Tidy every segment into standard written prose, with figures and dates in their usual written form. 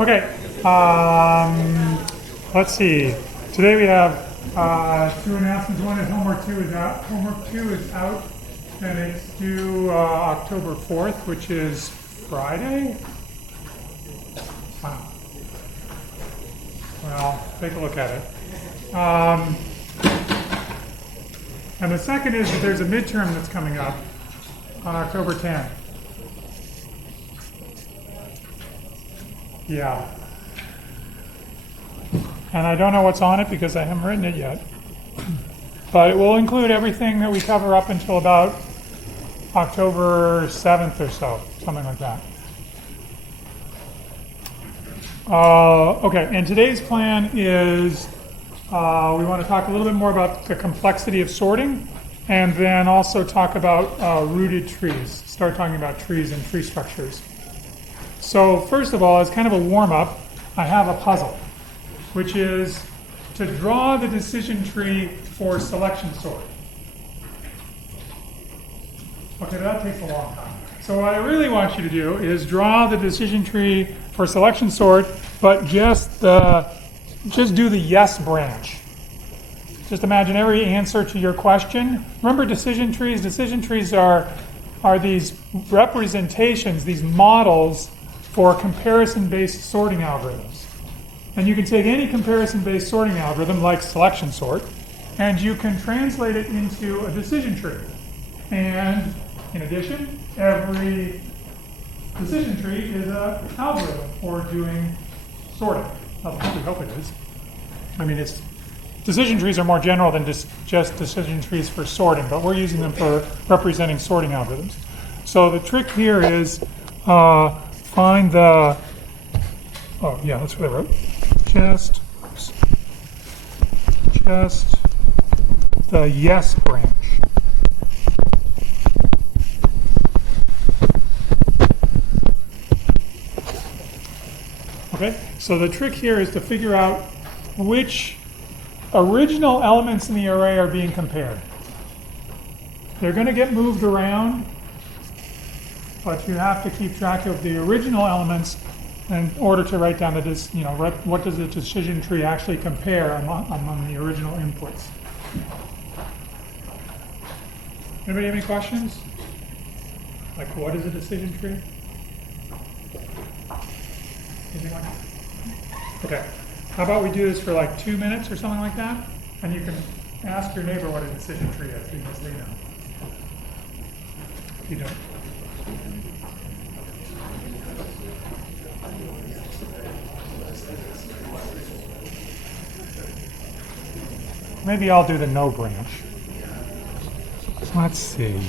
Okay, let's see. Today we have two announcements. One is homework 2 is out. Homework 2 is out, and it's due October 4th, which is Friday. Wow. Well, take a look at it. And the second is that there's a midterm that's coming up on October 10th. Yeah. And I don't know what's on it because I haven't written it yet. But it will include everything that we cover up until about October 7th or so, something like that. Okay, and today's plan is we want to talk a little bit more about the complexity of sorting, and then also talk about rooted trees, start talking about trees and tree structures. So first of all, as kind of a warm-up, I have a puzzle, which is to draw the decision tree for selection sort. Okay, that takes a long time. So what I really want you to do is draw the decision tree for selection sort, but just do the yes branch. Just imagine every answer to your question. Remember decision trees? Decision trees are these representations, these models for comparison-based sorting algorithms. And you can take any comparison-based sorting algorithm, like selection sort, and you can translate it into a decision tree. And in addition, every decision tree is an algorithm for doing sorting. Well, we hope it is. I mean, decision trees are more general than just decision trees for sorting, but we're using them for representing sorting algorithms. So the trick here is find the, oh yeah, that's what I wrote. Just the yes branch. Okay, so the trick here is to figure out which original elements in the array are being compared. They're going to get moved around, but you have to keep track of the original elements in order to write down what does the decision tree actually compare among the original inputs. Anybody have any questions? Like, what is a decision tree? Anything like that? Okay. How about we do this for like 2 minutes or something like that? And you can ask your neighbor what a decision tree is because they know. If you don't. Maybe I'll do the no branch. Let's see.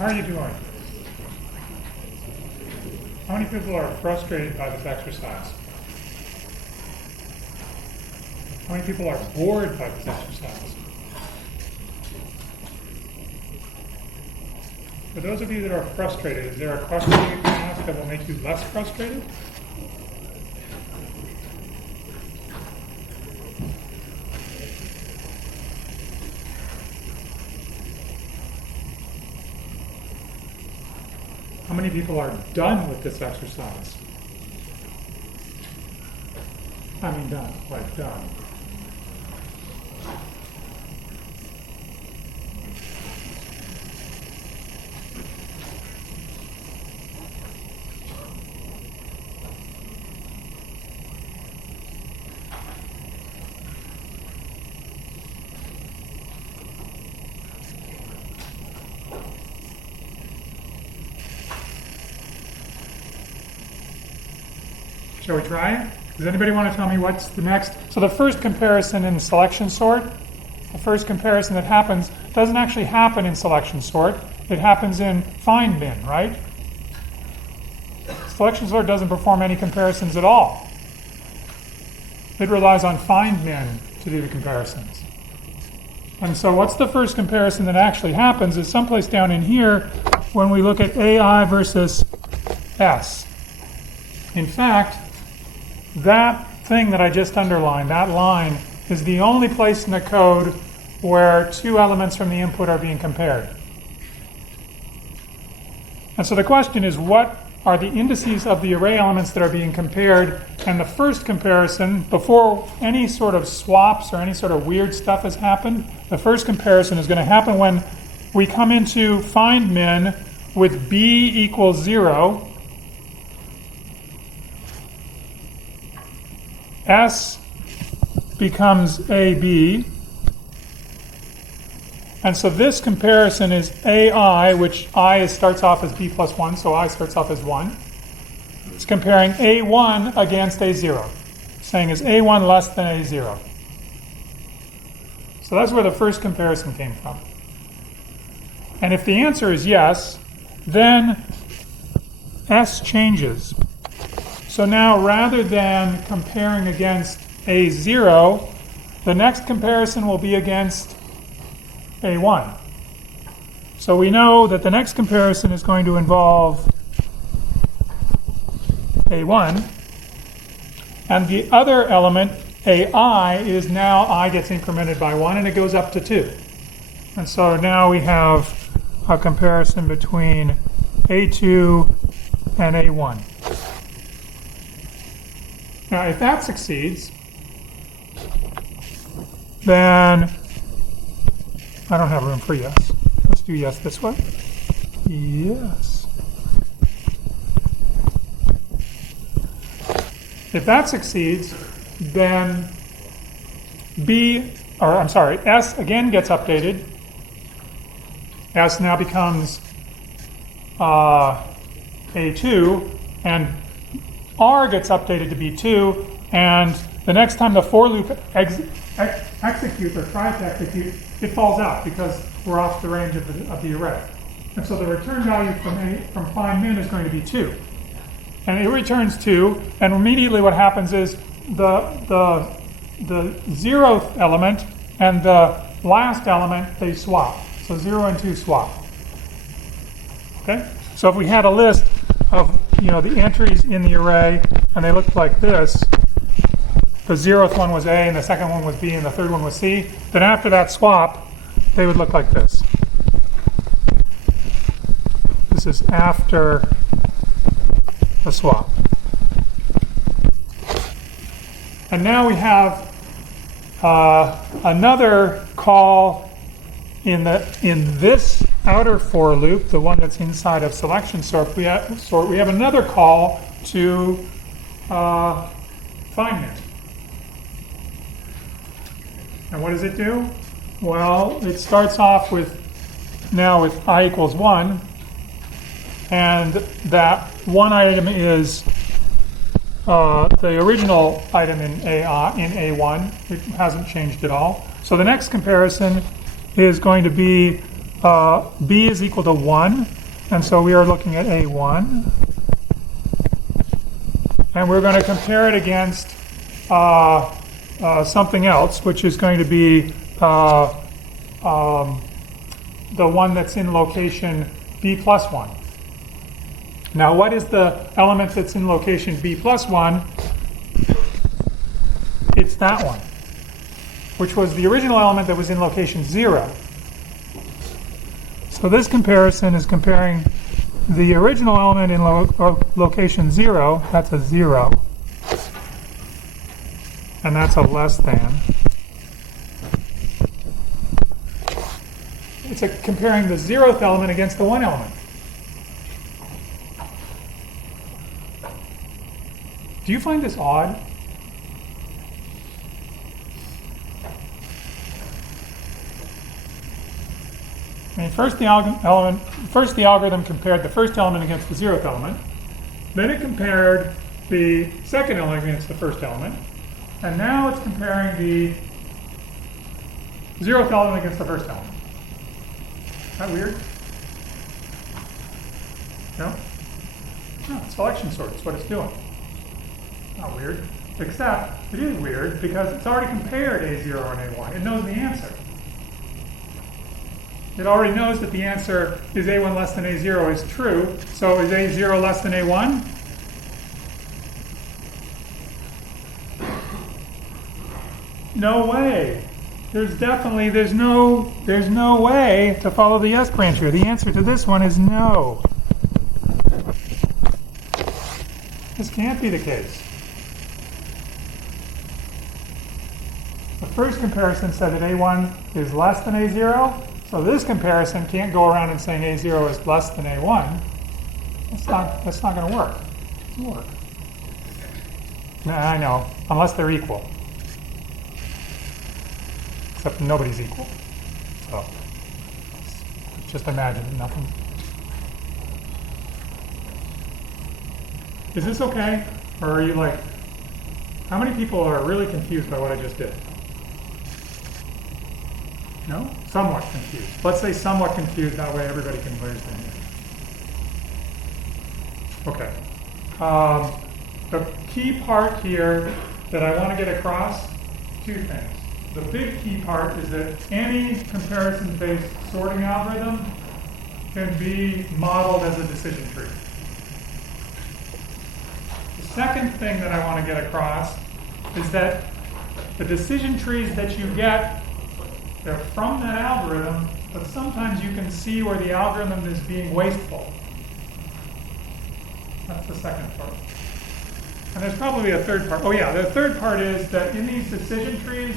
How are you doing? How many people are frustrated by this exercise? How many people are bored by this exercise? For those of you that are frustrated, is there a question you can ask that will make you less frustrated? How many people are done with this exercise? I mean done, like done. Shall we try it? Does anybody want to tell me what's the next? So the first comparison in selection sort, the first comparison that happens doesn't actually happen in selection sort. It happens in find min, right? Selection sort doesn't perform any comparisons at all. It relies on find min to do the comparisons. And so what's the first comparison that actually happens is someplace down in here when we look at AI versus S. In fact, that thing that I just underlined, that line, is the only place in the code where two elements from the input are being compared. And so the question is, what are the indices of the array elements that are being compared? And the first comparison, before any sort of swaps or any sort of weird stuff has happened, the first comparison is going to happen when we come into find min with b equals 0. S becomes AB, and so this comparison is AI, which I starts off as B plus 1, so I starts off as 1. It's comparing A1 against A0, saying is A1 less than A0. So that's where the first comparison came from. And if the answer is yes, then S changes. So now, rather than comparing against A0, the next comparison will be against A1. So we know that the next comparison is going to involve A1. And the other element, AI, is now I gets incremented by 1, and it goes up to 2. And so now we have a comparison between A2 and A1. Now, if that succeeds, then I don't have room for yes. Let's do yes this way. Yes. If that succeeds, then S again gets updated. S now becomes A2, and R gets updated to be 2, and the next time the for loop executes or tries to execute, it falls out because we're off the range of the array. And so the return value from find min is going to be 2. And it returns 2, and immediately what happens is the 0th element and the last element, they swap. So 0 and 2 swap. Okay? So if we had a list of the entries in the array, and they looked like this. The 0th one was A, and the second one was B, and the third one was C. Then after that swap, they would look like this. This is after the swap. And now we have another call in this outer for loop, the one that's inside of selection sort. We have another call to find min. And what does it do? Well, it starts off with I equals 1, and that one item is the original item in A1. It hasn't changed at all. So the next comparison is going to be B is equal to 1, and so we are looking at A1. And we're going to compare it against something else, which is going to be the one that's in location B plus 1. Now, what is the element that's in location B plus 1? It's that one, which was the original element that was in location 0. So this comparison is comparing the original element in location 0, that's a 0, and that's a less than. It's comparing the 0th element against the 1 element. Do you find this odd? I mean, first the algorithm compared the first element against the 0th element. Then it compared the second element against the first element. And now it's comparing the 0th element against the first element. Is that weird? No? No, selection sort is what it's doing. Not weird. Except it is weird because it's already compared A0 and A1. It knows the answer. It already knows that the answer is A1 less than A0 is true. So is A0 less than A1? No way. There's no way to follow the yes branch here. The answer to this one is no. This can't be the case. The first comparison said that A1 is less than A0. So this comparison can't go around and saying A0 is less than A1. That's not going to work. It doesn't work. No, I know, unless they're equal. Except nobody's equal. So just imagine nothing. Is this okay? Or are you like, how many people are really confused by what I just did? No? Somewhat confused. Let's say somewhat confused, that way everybody can understand it. Okay. The key part here that I want to get across, two things. The big key part is that any comparison-based sorting algorithm can be modeled as a decision tree. The second thing that I want to get across is that the decision trees that you get, they're from that algorithm, but sometimes you can see where the algorithm is being wasteful. That's the second part. And there's probably a third part. Oh yeah, the third part is that in these decision trees,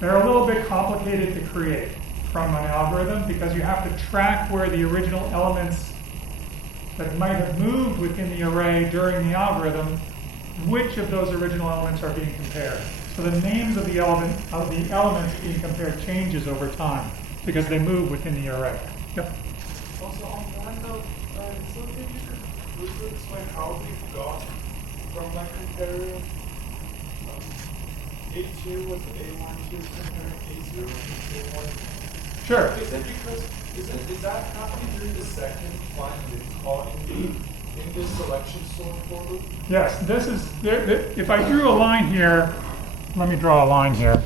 they're a little bit complicated to create from an algorithm because you have to track where the original elements that might have moved within the array during the algorithm, which of those original elements are being compared. So the names of the elements being compared changes over time because they move within the array. Yep. Also, on point of something you could explain how we got from like comparing A2 with A1 to comparing A0 with A1. Sure. Is it because is that happening during the second line that's called in this selection sort for loop? Yes, this is, if I drew a line here, let me draw a line here.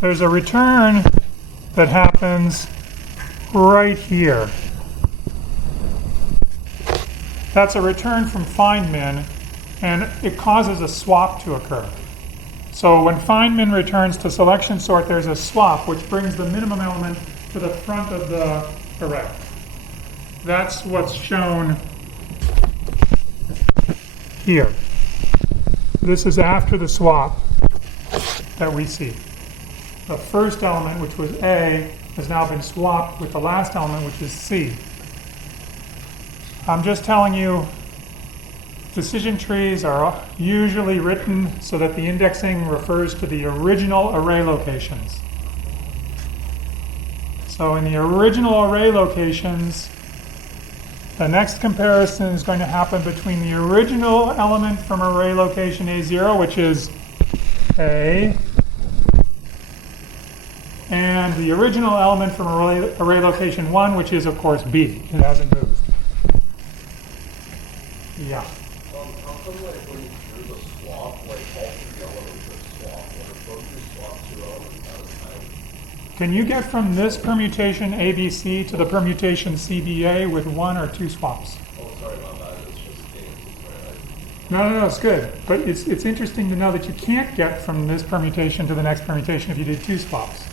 There's a return that happens right here. That's a return from findMin, and it causes a swap to occur. So when findMin returns to selection sort, there's a swap, which brings the minimum element to the front of the array. That's what's shown here. This is after the swap that we see. The first element, which was A, has now been swapped with the last element, which is C. I'm just telling you, decision trees are usually written so that the indexing refers to the original array locations. So in the original array locations, the next comparison is going to happen between the original element from array location A0, which is A, and the original element from array location 1, which is, of course, B. It hasn't moved. Yeah. How come like when you do the swap, like all three elements are swapped, or both you swap two elements at a time? Can you get from this permutation ABC to the permutation CBA with 1 or 2 swaps? Oh, sorry about that. It's just games, right? No, it's good. But it's interesting to know that you can't get from this permutation to the next permutation if you did 2 swaps.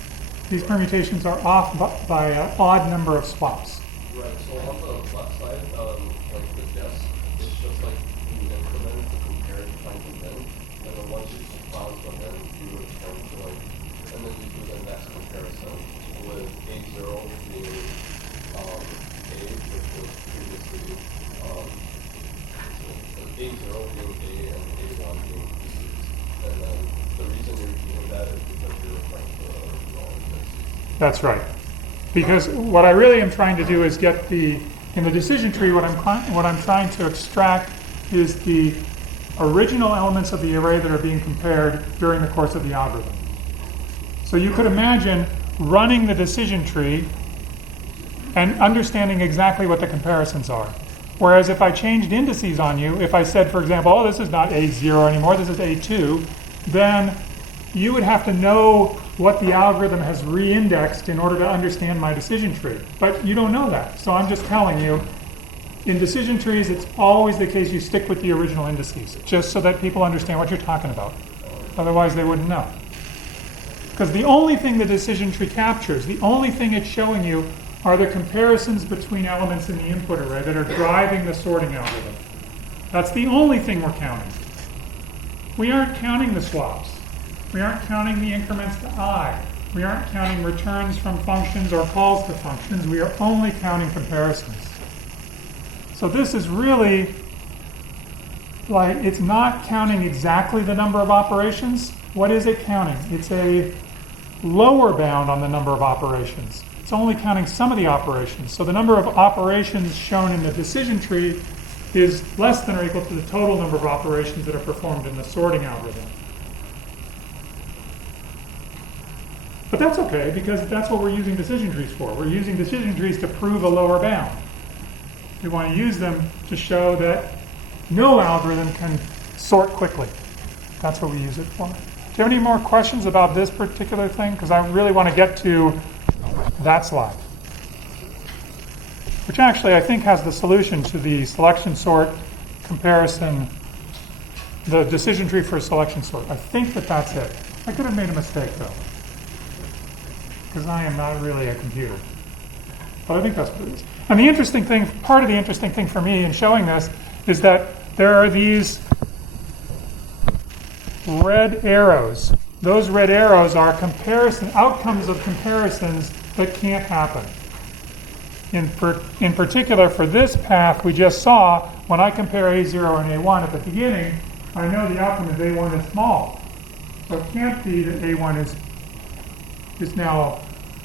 These permutations are off by an odd number of swaps. Right, so on the left side, like the guess, it's just like you increment to compare to find them in, and then once you found them in, you return to like, and then you do the next comparison with A0 being A, which was previously, A0 being A and A1 being B. And then the reason you're doing that is because you're referring to the original index. That's right. Because what I really am trying to do is get in the decision tree, what I'm trying to extract is the original elements of the array that are being compared during the course of the algorithm. So you could imagine running the decision tree and understanding exactly what the comparisons are. Whereas if I changed indices on you, if I said, for example, oh, this is not A0 anymore, this is A2, then you would have to know what the algorithm has re-indexed in order to understand my decision tree. But you don't know that. So I'm just telling you, in decision trees, it's always the case you stick with the original indices, just so that people understand what you're talking about. Otherwise, they wouldn't know. Because the only thing the decision tree captures, the only thing it's showing you are the comparisons between elements in the input array that are driving the sorting algorithm. That's the only thing we're counting. We aren't counting the swaps. We aren't counting the increments to I. We aren't counting returns from functions or calls to functions. We are only counting comparisons. So this is really like, it's not counting exactly the number of operations. What is it counting? It's a lower bound on the number of operations. It's only counting some of the operations. So the number of operations shown in the decision tree is less than or equal to the total number of operations that are performed in the sorting algorithm. But that's okay, because that's what we're using decision trees for. We're using decision trees to prove a lower bound. We want to use them to show that no algorithm can sort quickly. That's what we use it for. Do you have any more questions about this particular thing? Because I really want to get to that slide, which actually I think has the solution to the selection sort comparison, the decision tree for a selection sort. I think that's it. I could have made a mistake though, because I am not really a computer. But I think that's what it is. And the interesting thing, part of the interesting thing for me in showing this is that there are these red arrows. Those red arrows are outcomes of comparisons that can't happen. In particular, for this path we just saw, when I compare A0 and A1 at the beginning, I know the outcome is A1 is small. So it can't be that A1 is now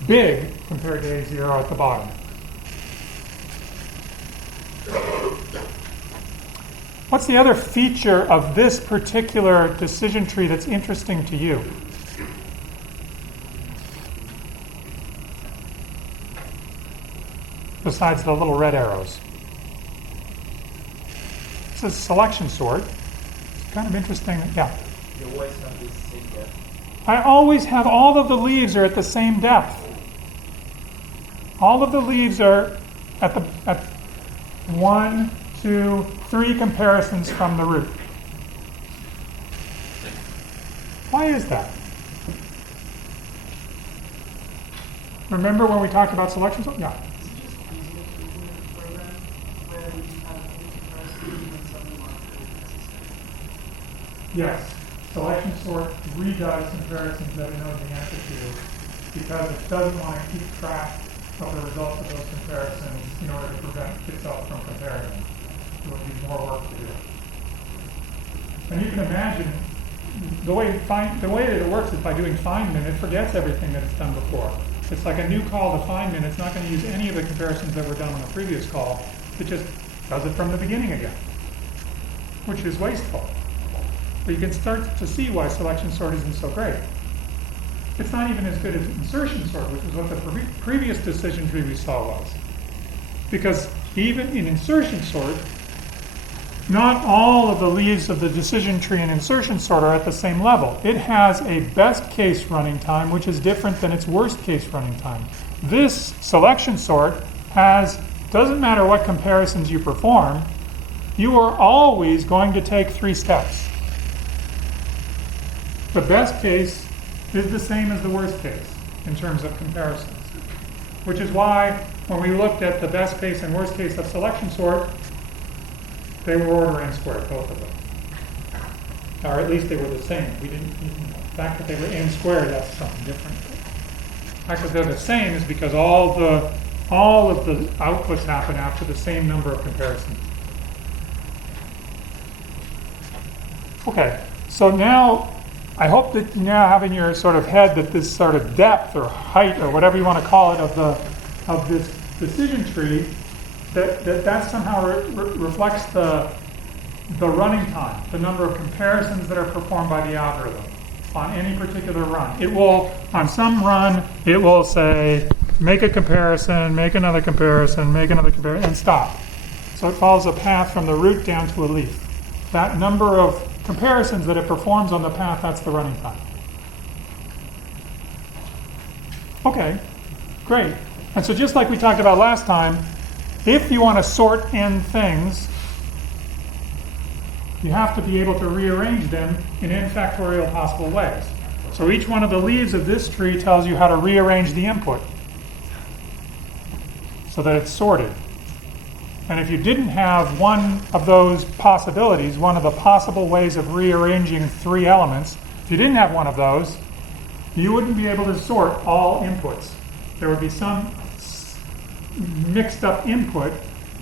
big compared to A0 at the bottom. What's the other feature of this particular decision tree that's interesting to you? Besides the little red arrows. This is selection sort. It's kind of interesting. Yeah. You always have this same depth. I always have, all of the leaves are at the same depth. All of the leaves are at 1, 2, 3 comparisons from the root. Why is that? Remember when we talked about selection sort? Yeah. Yes, selection sort redoes comparisons that it knows the answer to because it doesn't want to keep track of the results of those comparisons in order to prevent itself from comparing them. It would be more work to do. And you can imagine the way that it works is by doing findmin, it forgets everything that it's done before. It's like a new call to findmin. It's not going to use any of the comparisons that were done on the previous call. It just does it from the beginning again, which is wasteful. But you can start to see why selection sort isn't so great. it's not even as good as insertion sort, which is what the previous decision tree we saw was. Because even in insertion sort, not all of the leaves of the decision tree and insertion sort are at the same level. It has a best case running time, which is different than its worst case running time. This selection sort doesn't matter what comparisons you perform, you are always going to take 3 steps. The best case is the same as the worst case in terms of comparisons. Which is why when we looked at the best case and worst case of selection sort, they were order n squared, both of them. Or at least they were the same. The fact that they were n squared, that's something different. The fact that they're the same is because all of the outputs happen after the same number of comparisons. Okay, so now I hope that you now have in your sort of head that this sort of depth or height or whatever you want to call it of this decision tree, that somehow reflects the running time, the number of comparisons that are performed by the algorithm on any particular run. It will, on some run, it will say, make a comparison, make another comparison, make another comparison, and stop. So it follows a path from the root down to a leaf. That number of comparisons that it performs on the path, that's the running time. Okay, great. And so just like we talked about last time, if you want to sort n things, you have to be able to rearrange them in n factorial possible ways. So each one of the leaves of this tree tells you how to rearrange the input so that it's sorted. And if you didn't have one of those possibilities, one of the possible ways of rearranging 3 elements, if you didn't have one of those, you wouldn't be able to sort all inputs. There would be some mixed up input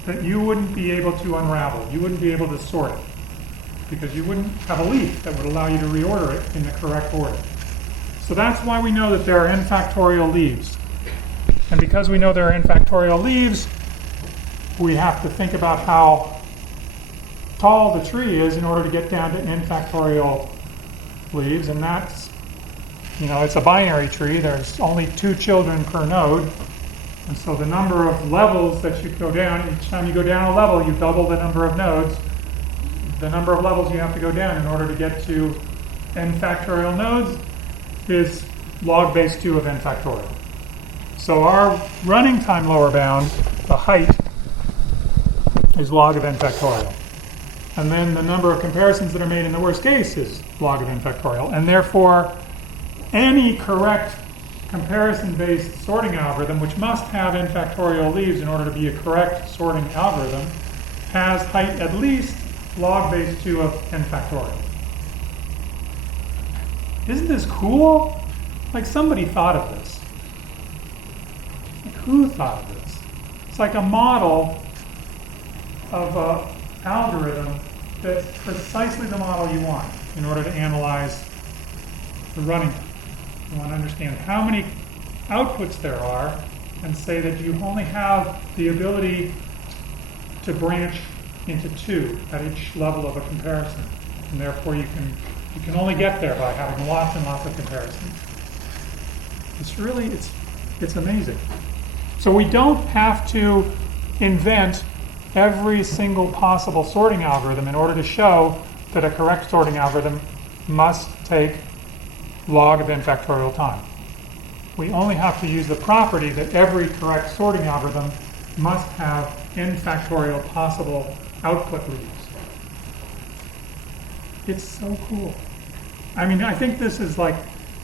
that you wouldn't be able to unravel. You wouldn't be able to sort it because you wouldn't have a leaf that would allow you to reorder it in the correct order. So that's why we know that there are n factorial leaves. And because we know there are n factorial leaves, we have to think about how tall the tree is in order to get down to n factorial leaves. And that's, it's a binary tree. There's only 2 children per node. And so the number of levels that you go down, each time you go down a level, you double the number of nodes. The number of levels you have to go down in order to get to n factorial nodes is log base 2 of n factorial. So our running time lower bound, the height, is log of n factorial. And then the number of comparisons that are made in the worst case is log of n factorial. And therefore, any correct comparison-based sorting algorithm, which must have n factorial leaves in order to be a correct sorting algorithm, has height at least log base 2 of n factorial. Isn't this cool? Like somebody thought of this. Like who thought of this? It's like a model of an algorithm that's precisely the model you want in order to analyze the running time. You want to understand how many outputs there are and say that you only have the ability to branch into 2 at each level of a comparison. And therefore you can only get there by having lots and lots of comparisons. It's amazing. So we don't have to invent every single possible sorting algorithm in order to show that a correct sorting algorithm must take log of n factorial time. We only have to use the property that every correct sorting algorithm must have n factorial possible output leaves. It's so cool. I mean, I think this is like,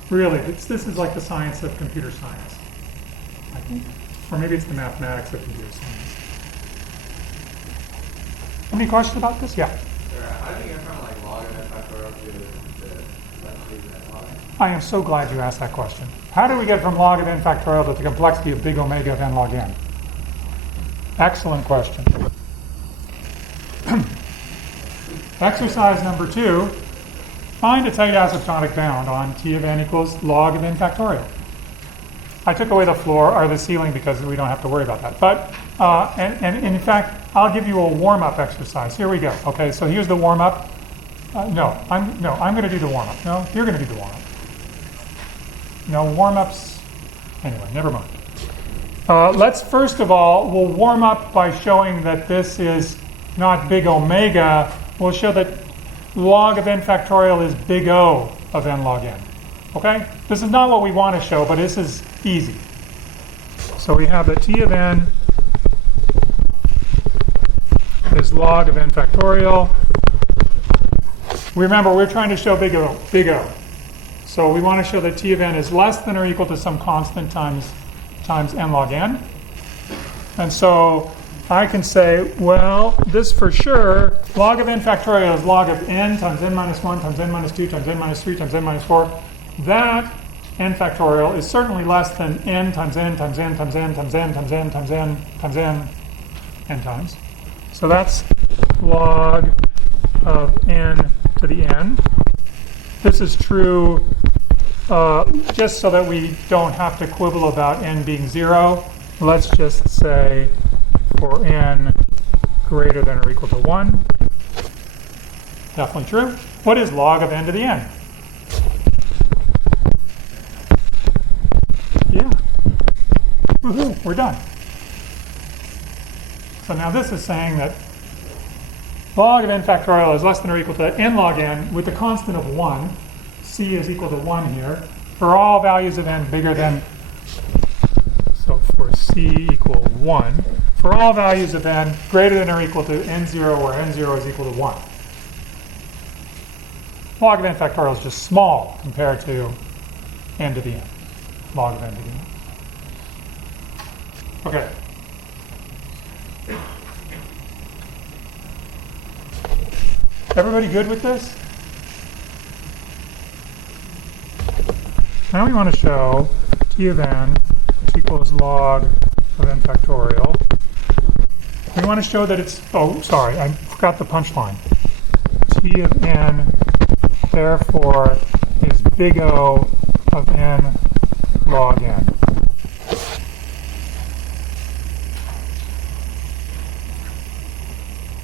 really, this is like the science of computer science. I think, or maybe it's the mathematics of computer science. Any questions about this? Yeah. Sure. How do you get from like log of n factorial to complexity of log? I am so glad you asked that question. How do we get from log of n factorial to the complexity of big omega of n log n? Excellent question. Exercise number 2, find a tight asymptotic bound on T of n equals log of n factorial. I took away the floor or the ceiling because we don't have to worry about that. But, and in fact, I'll give you a warm-up exercise. Here we go. Okay, so here's the warm-up. I'm going to do the warm-up. No, you're going to do the warm-up. No warm-ups. Anyway, never mind. Let's first of all, we'll warm up by showing that this is not big omega. We'll show that log of n factorial is big O of n log n. Okay? This is not what we want to show, but this is easy. So we have that t of n is log of n factorial. Remember, we're trying to show big O, big O. So we want to show that t of n is less than or equal to some constant times n log n. And so I can say, well, this for sure, log of n factorial is log of n times n minus 1 times n minus 2 times n minus 3 times n minus 4. That n factorial is certainly less than n times n times n times n times n times n times n times n n times. So that's log of n to the n. This is true just so that we don't have to quibble about n being 0. Let's just say for n greater than or equal to 1. Definitely true. What is log of n to the n? Yeah. Woohoo, we're done. So now this is saying that log of n factorial is less than or equal to n log n with the constant of 1. C is equal to 1 here. For all values of n bigger than, so for C equal 1, for all values of n greater than or equal to n0 where n0 is equal to 1. Log of n factorial is just small compared to n to the n. Log of n to the n. Okay. Everybody good with this? Now we want to show t of n, which equals log of n factorial. We want to show that it's, oh, sorry, I forgot the punchline. T of n, therefore, is big O of n log n.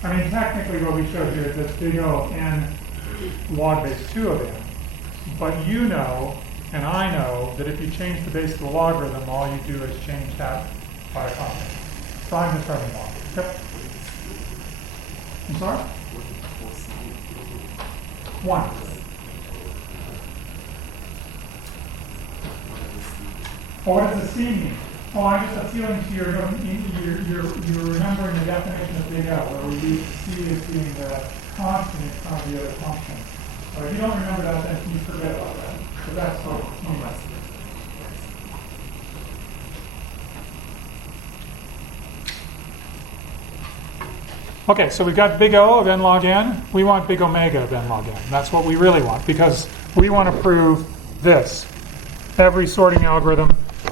I mean, technically what we showed here is that big O of n log base 2 of n. But you know, and I know, that if you change the base of the logarithm, all you do is change that by a constant. So I'm just starting log. Yep. I'm sorry? 1. Oh, what does the C mean? Oh, I'm just appealing to you're remembering the definition of big O, where we use C as being the constant in front of the other function. But if you don't remember that, then you forget about that. So that's what it means. Okay, so we've got big O of n log n. We want big omega of n log n. That's what we really want, because we want to prove this. Every sorting algorithm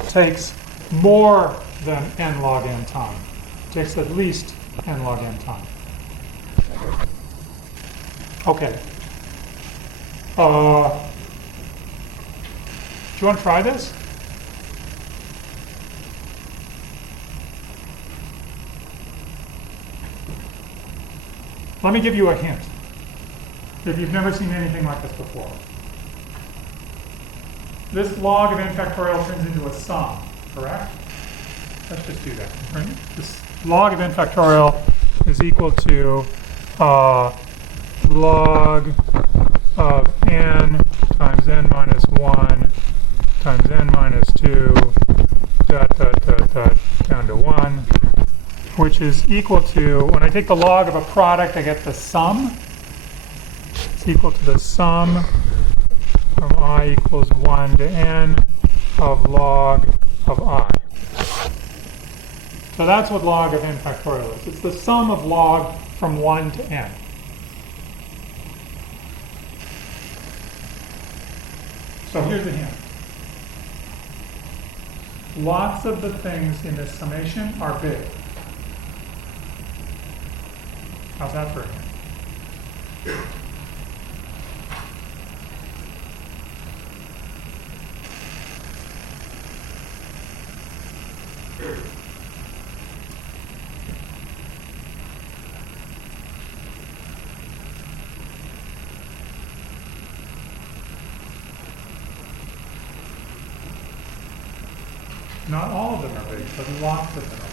takes more than n log n time. It takes at least n log n time. Okay. Do you want to try this? Let me give you a hint, if you've never seen anything like this before. This log of n factorial turns into a sum, correct? Let's just do that. Right? This log of n factorial is equal to log of n times n minus 1 times n minus 2 dot, dot, dot, dot, down to 1, which is equal to, when I take the log of a product, I get the sum. It's equal to the sum from I equals 1 to n of log of I. So that's what log of n factorial is. It's the sum of log from 1 to n. So here's the hint. Lots of the things in this summation are big. How's that for a hint? Not all of them are big, but lots of them are big.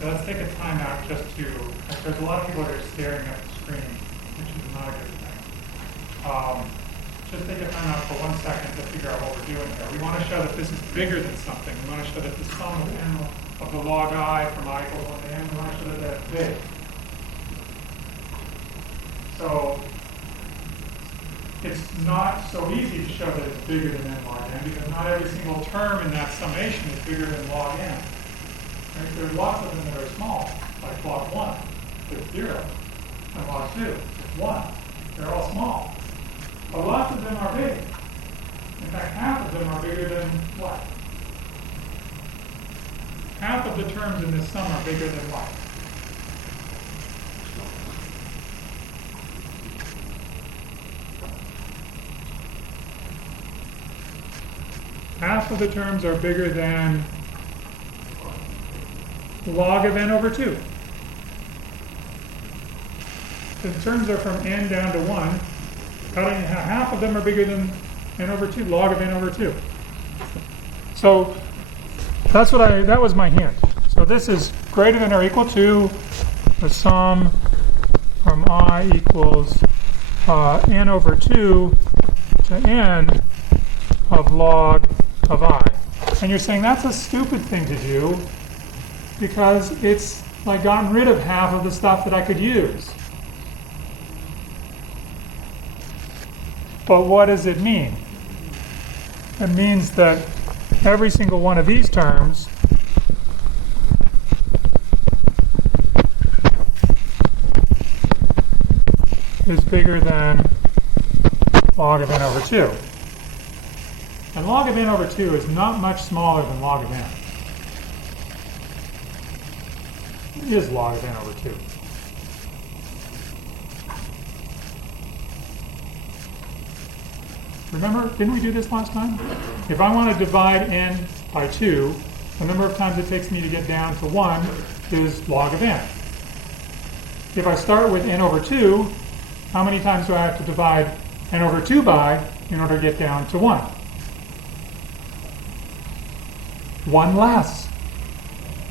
So let's take a time out just to, there's a lot of people that are staring at the screen, which is not a good thing. Just take a time out for 1 second to figure out what we're doing here. We want to show that this is bigger than something. We want to show that the sum of n of the log I from I equals 1 to n, we want to show that that's big. So it's not so easy to show that it's bigger than n log n because not every single term in that summation is bigger than log n. Right? There are lots of them that are small, like log 1, it's 0, and log 2, it's 1. They're all small. But lots of them are big. In fact, half of them are bigger than what? Half of the terms in this sum are bigger than what? Half of the terms are bigger than log of n over 2. The terms are from n down to 1. Half of them are bigger than n over 2, log of n over 2. So that was my hint. So this is greater than or equal to the sum from I equals n over 2 to n of log of I. And you're saying that's a stupid thing to do because it's like gotten rid of half of the stuff that I could use. But what does it mean? It means that every single one of these terms is bigger than log of n over 2. And log of n over 2 is not much smaller than log of n. It is log of n over 2. Remember, didn't we do this last time? If I want to divide n by 2, the number of times it takes me to get down to 1 is log of n. If I start with n over 2, how many times do I have to divide n over 2 by in order to get down to 1? 1 less.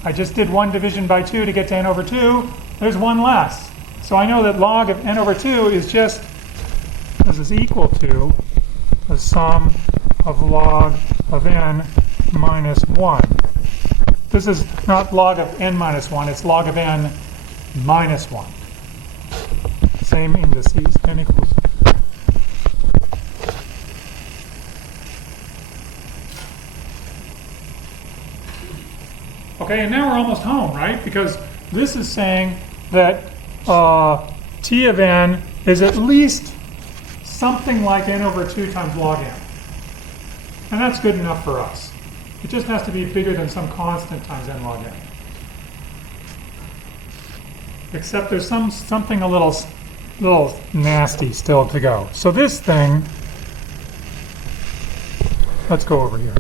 I just did 1 division by 2 to get to n over 2. There's 1 less. So I know that log of n over 2 is just, this is equal to the sum of log of n minus 1. This is not log of n minus 1, it's log of n minus 1. Same indices, n equals. Okay, and now we're almost home, right? Because this is saying that t of n is at least something like n over 2 times log n. And that's good enough for us. It just has to be bigger than some constant times n log n. Except there's something a little nasty still to go. So this thing, let's go over here.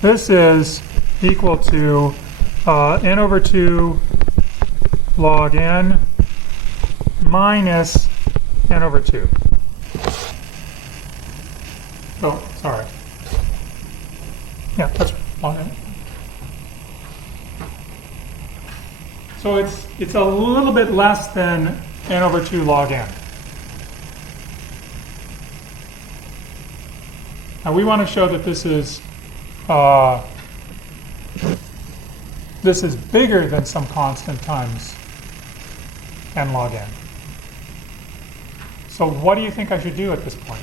This is equal to n over 2 log n minus n over 2. Oh, sorry. Yeah, that's log n. So it's a little bit less than n over 2 log n. Now we want to show that this is bigger than some constant times n log n. So what do you think I should do at this point?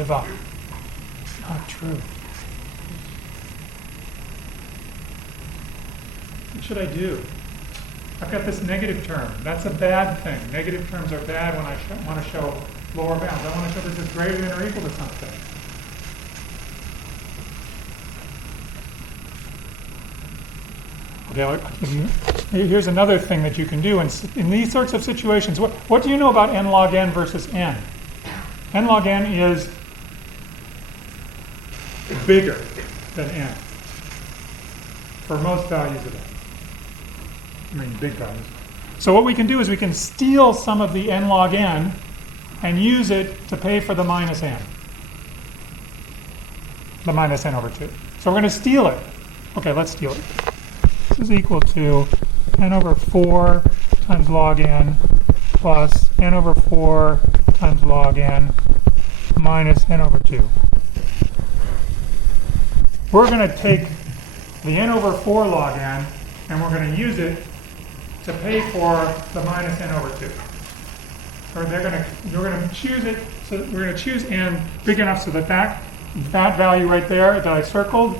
give up. Not true. What should I do? I've got this negative term. That's a bad thing. Negative terms are bad when I want to show lower bounds. I want to show this is greater than or equal to something. Okay, here's another thing that you can do in these sorts of situations. What do you know about n log n versus n? N log n is bigger than n for most values of n. I mean, big values. So what we can do is we can steal some of the n log n and use it to pay for the minus n. The minus n over 2. So we're going to steal it. Okay, let's steal it. This is equal to n over 4 times log n plus n over 4 times log n minus n over 2. We're going to take the n over 4 log n and we're going to use it to pay for the minus n over 2. Or you're going to choose it, so we're going to choose n big enough so that that value right there that I circled,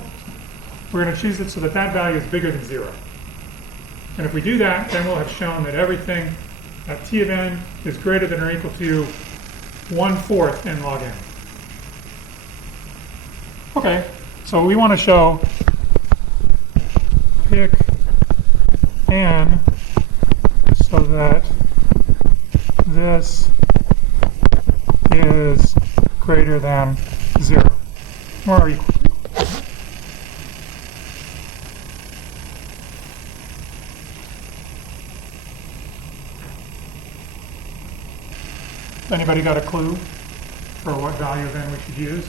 we're going to choose it so that that value is bigger than 0. And if we do that, then we'll have shown that everything at t of n is greater than or equal to 1/4 n log n. Okay, so we want to show pick n so that this is greater than 0 or equal to. Anybody got a clue for what value of n we should use?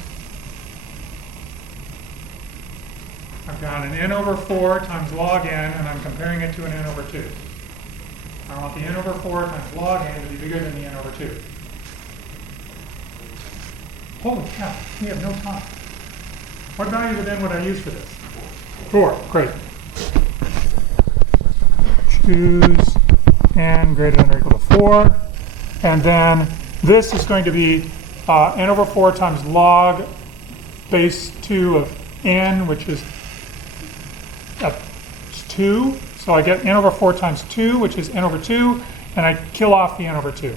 I've got an n over 4 times log n, and I'm comparing it to an n over 2. I want the n over 4 times log n to be bigger than the n over 2. Holy cow, we have no time. What value of n would I use for this? 4, great. Choose n greater than or equal to 4. And then this is going to be n over 4 times log base 2 of n, which is 2. So I get n over 4 times 2, which is n over 2, and I kill off the n over 2.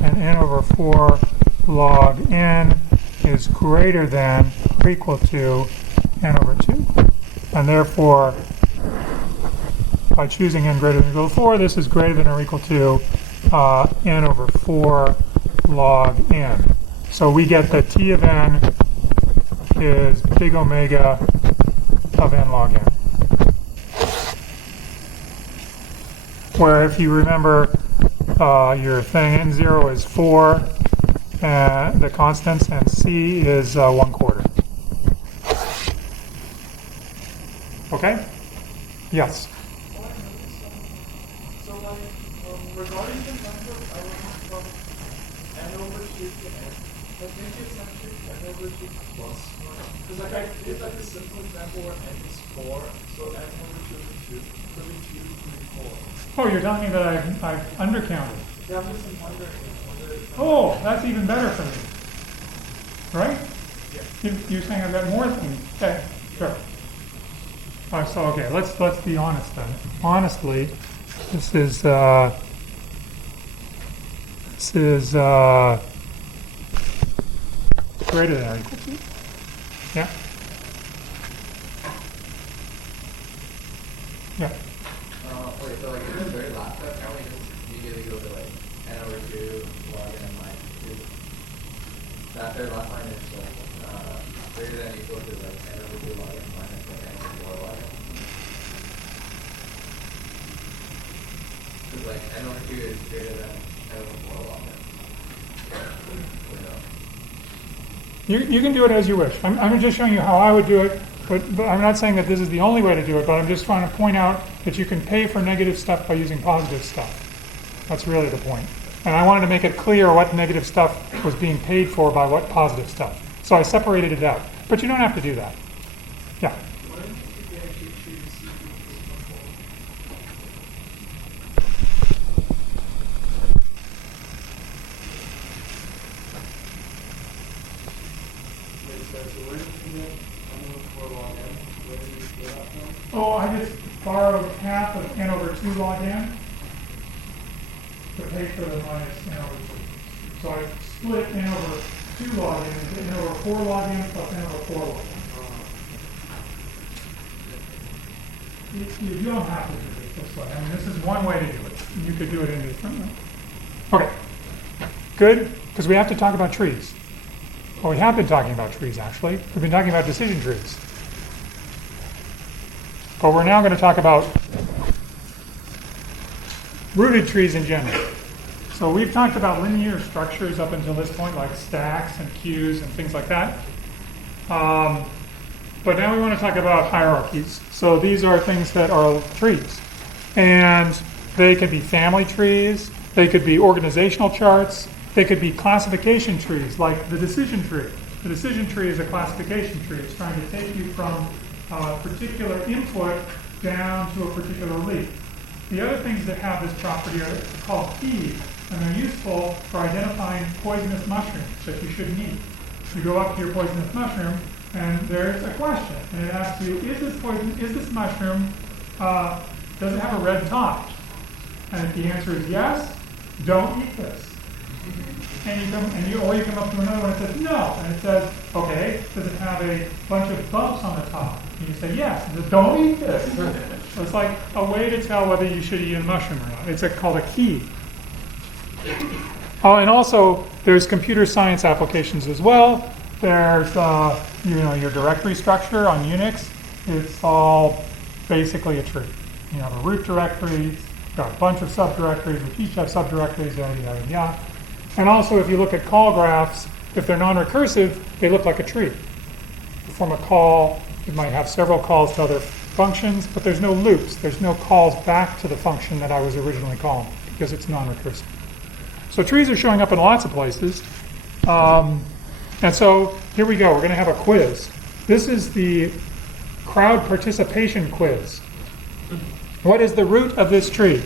And n over 4 log n is greater than or equal to n over 2. And therefore, by choosing n greater than or equal to 4, this is greater than or equal to n over 4 log n. So we get that t of n is big omega of n log n. Where if you remember your thing, n0 is 4, the constants, and c is 1/4. Okay? Yes? So regarding the number, I went from n over 2 to n, but maybe it's actually n over 2 plus 1. Because like I did like a simple example where n is 4, so n over 2 is 2, could be 2, 3, 4. Oh, you're telling me that I've undercounted. Yeah, I'm just wondering. Oh, that's even better for me. Right? Yeah. You're saying I've got more than, okay, sure. So, okay, let's be honest then. Honestly, this is greater than or equal to. Yeah? Yeah. Wait, so like in the very last step, can't we just immediately go to like n over 2 log n minus 2? That very last line is like greater than or equal to like n over 2 log n minus like n over 4 log n. Because like n over 2 is greater than n over 4 log n. You can do it as you wish. I'm just showing you how I would do it, but I'm not saying that this is the only way to do it, but I'm just trying to point out that you can pay for negative stuff by using positive stuff. That's really the point. And I wanted to make it clear what negative stuff was being paid for by what positive stuff. So I separated it out. But you don't have to do that. Yeah. Why don't you actually choose said, so where did you get n over 4 log n? Where did you get that from? Oh, I just borrowed half of n over 2 log n to pay for the minus n over 2. So I split n over 2 log n into n over 4 log n plus n over 4 log n. You don't have to do it this way. I mean, this is one way to do it. You could do it in a different way. Okay, good, because we have to talk about trees. Well, we have been talking about trees, actually. We've been talking about decision trees. But we're now going to talk about rooted trees in general. So we've talked about linear structures up until this point, like stacks and queues and things like that. But now we want to talk about hierarchies. So these are things that are trees. And they could be family trees, they could be organizational charts, they could be classification trees, like the decision tree. The decision tree is a classification tree. It's trying to take you from a particular input down to a particular leaf. The other things that have this property are called keys, and they're useful for identifying poisonous mushrooms that you shouldn't eat. You go up to your poisonous mushroom, and there's a question, and it asks you, is this mushroom, does it have a red top? And if the answer is yes, don't eat this. Or you come up to another one and it says no, and it says, okay, does it have a bunch of bumps on the top? And you say yes, and it says, don't eat this. So it's like a way to tell whether you should eat a mushroom or not. It's called a key. And also, there's computer science applications as well. There's your directory structure on Unix. It's all basically a tree. You have a root directory, you've got a bunch of subdirectories, which each have subdirectories, yada, yada, yada. And also, if you look at call graphs, if they're non-recursive, they look like a tree. From a call, it might have several calls to other functions, but there's no loops. There's no calls back to the function that I was originally calling, because it's non-recursive. So trees are showing up in lots of places. And so here we go. We're going to have a quiz. This is the crowd participation quiz. What is the root of this tree?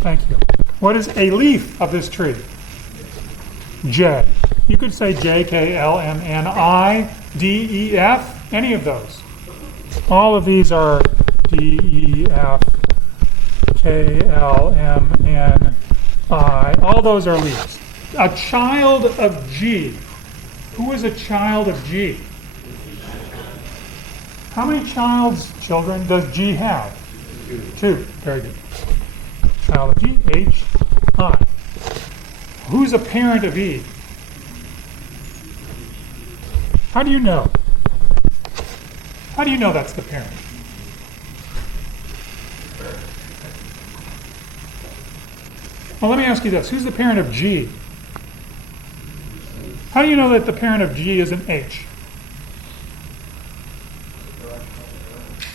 Thank you. What is a leaf of this tree? J. You could say J, K, L, M, N, I, D, E, F, any of those. All of these are D, E, F, K, L, M, N, I. All those are leaves. A child of G. Who is a child of G? How many children does G have? 2. Very good. Child of G, H, I. Who's a parent of E? How do you know? How do you know that's the parent? Well, let me ask you this. Who's the parent of G? How do you know that the parent of G is an H?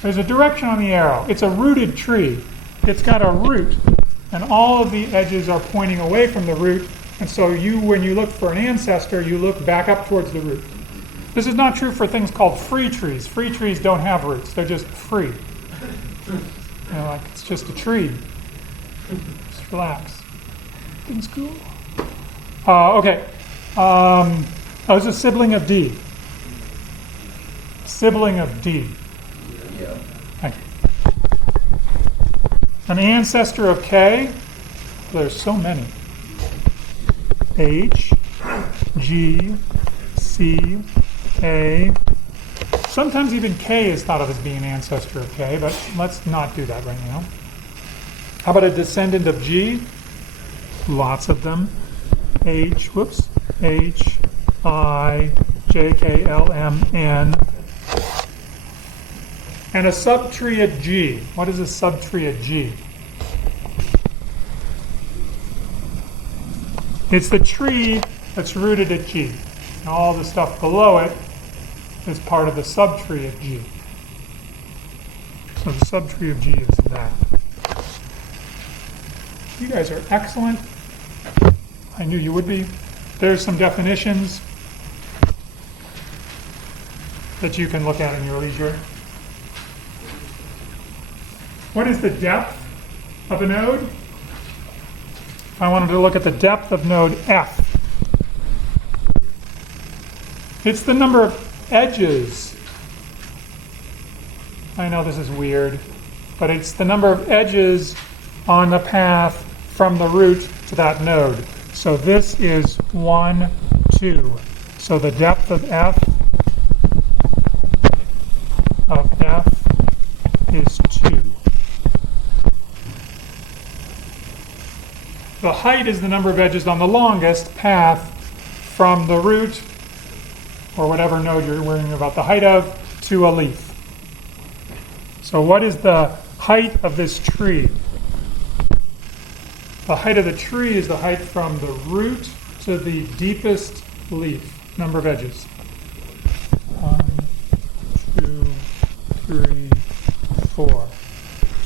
There's a direction on the arrow. It's a rooted tree. It's got a root, and all of the edges are pointing away from the root, and so when you look for an ancestor, you look back up towards the root. This is not true for things called free trees. Free trees don't have roots. They're just free. Like it's just a tree. Just relax. Things cool. Okay. It's a sibling of D. Sibling of D. Yeah. Thank you. An ancestor of K. There's so many. H, G, C, A. Sometimes even K is thought of as being an ancestor of K, but let's not do that right now. How about a descendant of G? Lots of them. H, I, J, K, L, M, N. And a subtree at G. What is a subtree at G? It's the tree that's rooted at G. And all the stuff below it is part of the subtree at G. So the subtree of G is that. You guys are excellent. I knew you would be. There's some definitions that you can look at in your leisure. What is the depth of a node? If I wanted to look at the depth of node F, It's the number of edges. I know this is weird, but it's the number of edges on the path from the root to that node. So this is 1, 2. So the depth of f is 2. The height is the number of edges on the longest path from the root, or whatever node you're worrying about the height of, to a leaf. So what is the height of this tree? The height of the tree is the height from the root to the deepest leaf, number of edges. 1, 2, 3, 4.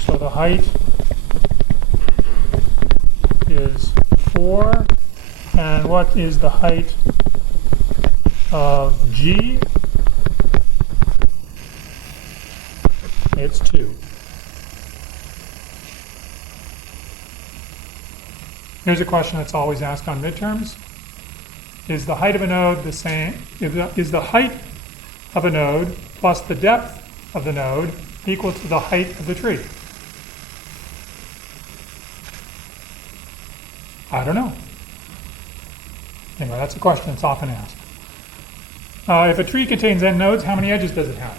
So the height is 4. And what is the height of G? It's 2. Here's a question that's always asked on midterms. Is the height of a node the same? Is the height of a node plus the depth of the node equal to the height of the tree? I don't know. Anyway, that's a question that's often asked. If a tree contains n nodes, how many edges does it have?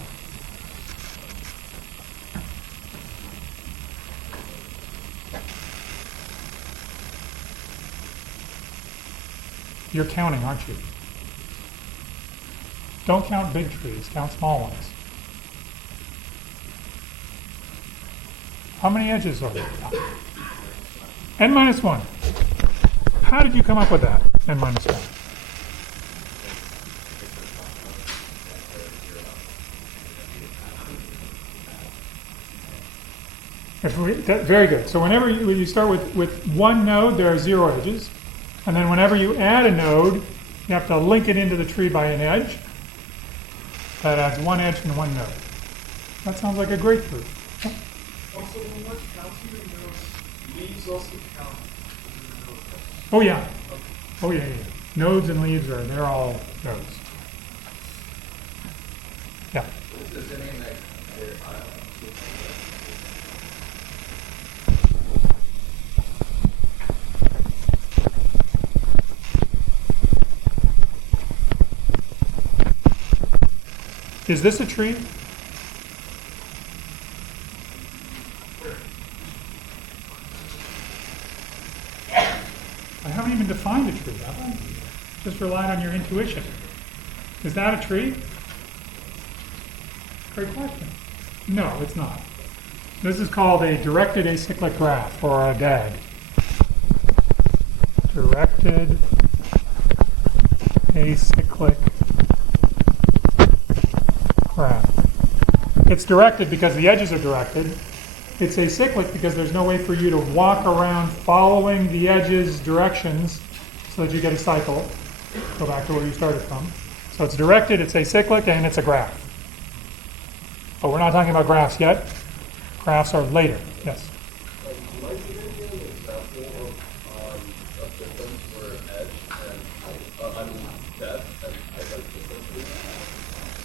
You're counting, aren't you? Don't count big trees, count small ones. How many edges are there? N minus 1. How did you come up with that? N minus 1. Very good. So whenever you start with one node, there are 0 edges. And then whenever you add a node, you have to link it into the tree by an edge. That adds 1 edge and 1 node. That sounds like a great proof. Also, when we're counting the nodes, leaves also count in the node. Oh yeah. Oh yeah. Nodes and leaves they're all nodes. Yeah. Does it mean that Is this a tree? I haven't even defined a tree, have I? Just relied on your intuition. Is that a tree? Great question. No, it's not. This is called a directed acyclic graph, or a DAG. Directed acyclic graph. It's directed because the edges are directed. It's acyclic because there's no way for you to walk around following the edges' directions so that you get a cycle. Go back to where you started from. So it's directed, it's acyclic, and it's a graph. But we're not talking about graphs yet. Graphs are later. Yes? Might you give me an example of a difference where edge and height, depth and height are different?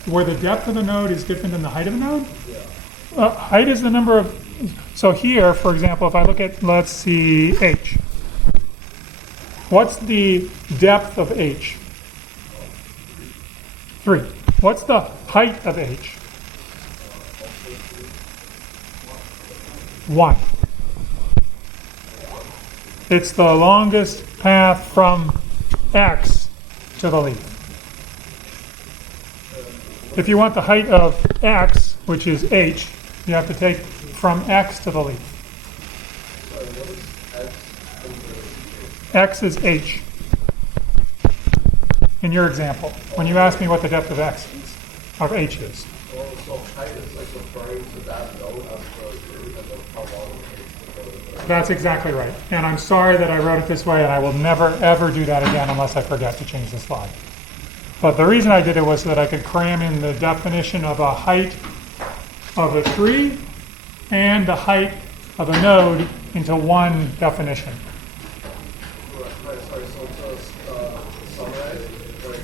Where the depth of the node is different than the height of the node? Yeah. Height is the number of... So here, for example, if I look at, let's see, H. What's the depth of H? 3. What's the height of H? 1. It's the longest path from X to the leaf. If you want the height of X, which is H, you have to take from X to the leaf. Sorry, what is X? X is H. In your example, when you ask me what the depth of X is, of H is. So height is like referring to that node as the root and then how long it takes to go to the... That's exactly right. And I'm sorry that I wrote it this way, and I will never, ever do that again unless I forget to change the slide. But the reason I did it was so that I could cram in the definition of a height of a tree and the height of a node into one definition. Right, sorry, so to summarize, like,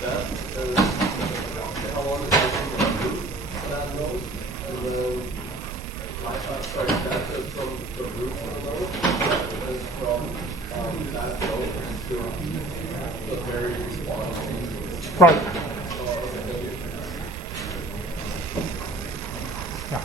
depth is Right. Yeah.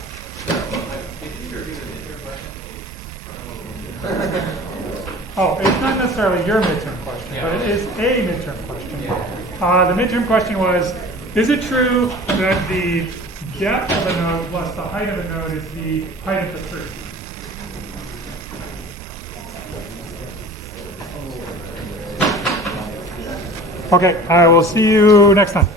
Oh, it's not necessarily your midterm question, but it is a midterm question. The midterm question was, is it true that the depth of a node plus the height of a node is the height of the tree? Okay, I will see you next time.